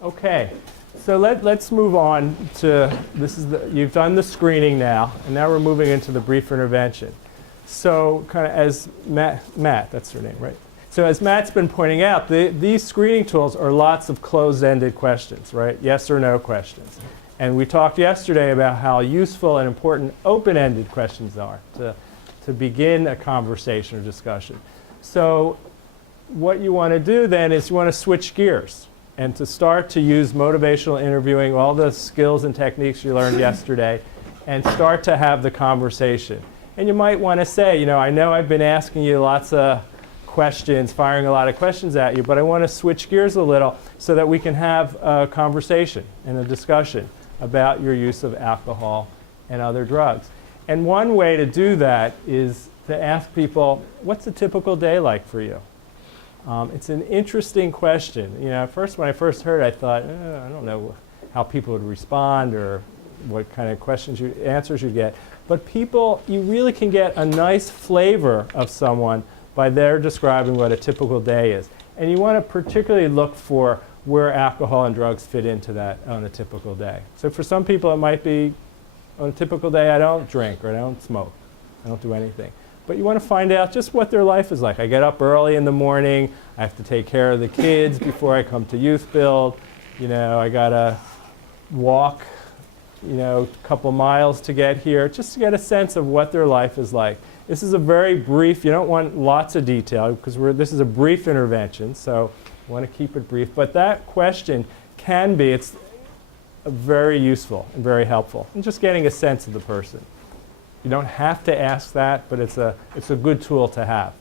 Okay, so let's move on to, you've done the screening now, and now we're moving into the brief intervention. So kind of as Matt, that's your name, right? So as Matt's been pointing out, these screening tools are lots of closed-ended questions, right? Yes or no questions. And we talked yesterday about how useful and important open-ended questions are to begin a conversation or discussion. So what you want to do then is you want to switch gears and to start to use motivational interviewing, all the skills and techniques you learned yesterday, and start to have the conversation. And you might want to say, I know I've been asking you lots of questions, firing a lot of questions at you, but I want to switch gears a little so that we can have a conversation and a discussion about your use of alcohol and other drugs. And one way to do that is to ask people, what's a typical day like for you? It's an interesting question. When I first heard it, I thought, I don't know how people would respond or what kind of answers you'd get. But people, you really can get a nice flavor of someone by their describing what a typical day is. And you want to particularly look for where alcohol and drugs fit into that on a typical day. So for some people, it might be, on a typical day, I don't drink or I don't smoke. I don't do anything. But you want to find out just what their life is like. I get up early in the morning. I have to take care of the kids before I come to Youth Build. I got to walk, a couple miles to get here, just to get a sense of what their life is like. This is a very brief, you don't want lots of detail because this is a brief intervention, so you want to keep it brief. But that question it's very useful and very helpful in just getting a sense of the person. You don't have to ask that, but it's a good tool to have.